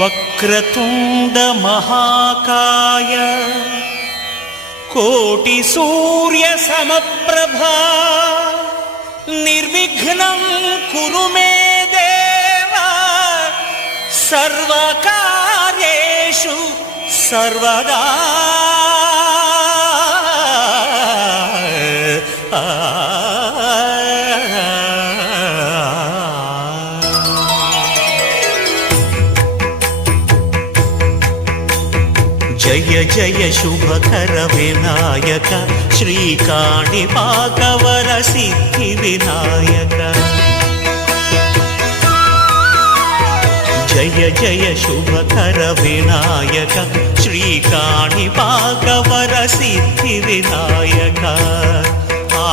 వక్రతుండ మహాకాయ కోటి సూర్య సమప్రభా నిర్విఘ్నం కురు మే దేవ సర్వకార్యేషు సర్వదా. జయ జయ శుభకర వినాయక శ్రీకాణిపాకవర సిద్ధి వినాయక. జయ జయ శుభకర వినాయక శ్రీకాణిపాకవర సిద్ధి వినాయక. ఆ